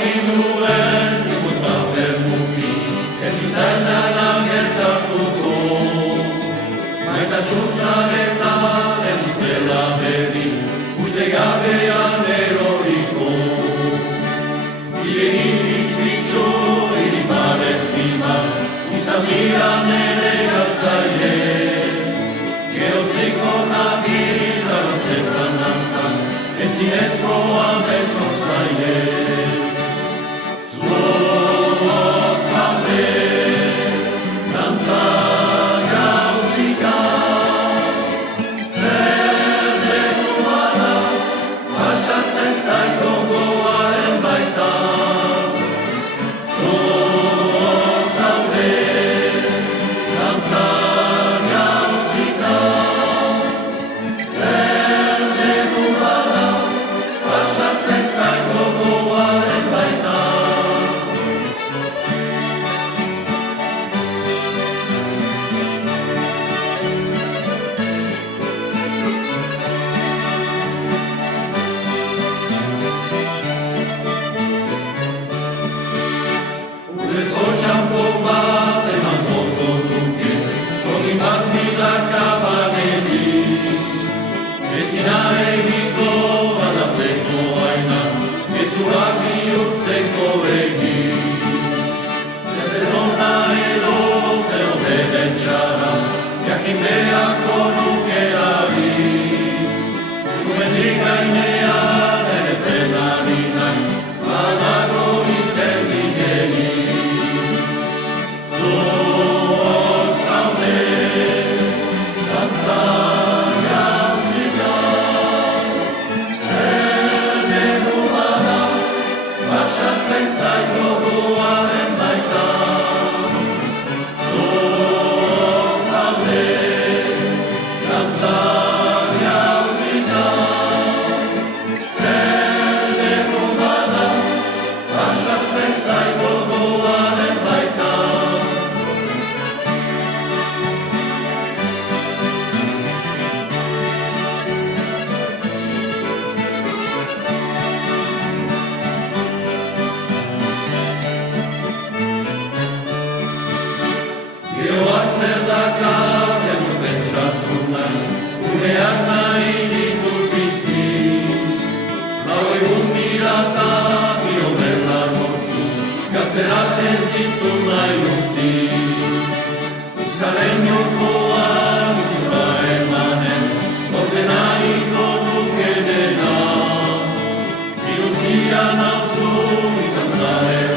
ninduen, ikuta fermuki, ez izainan gertatuko. Maitasun zaretan ez izela berriz, uste gabean eroriko. Ireni izpitxo, iripar estima, izan dira nere galtzaile. Gerozteko nagira gantzetan dantzan, ezinezkoa bertso zaile. Zuok zaude, dantza gauzika, zer leku bada, pasatzen zaiko gogoaren baita. Zuok zaude, dantza gauzika, zer leku bada, pasatzen zaiko gogoaren baita. Urrezko txampo bat eman goko duke, sogin bat milaka baneri. Ezina egiko aldatzeko aina, ezuak bihurtzeko egin. Zer erona edo zer ote den txara, jakin beharko nukelari. Sumenik gainean ere zen ari nahi, badago itelbideri. Zuok zaude, dantza gauzika, zer leku bada, pasatzen zaiko gogoaren baita. Zuok zaude, dantza gauzika, zer leku bada, pasatzen zaiko gogoaren baita. Giroak zer dakar, ez dut pentsatu nahi, uneak nahi ditut bizi. Lau egun dira eta giro berlar motzu, gatzerak ez ditu nahi utzi. Itzaren jokoan itxura emanen, gorte nahiko nuke dena. Iluzia nauzu izan zaren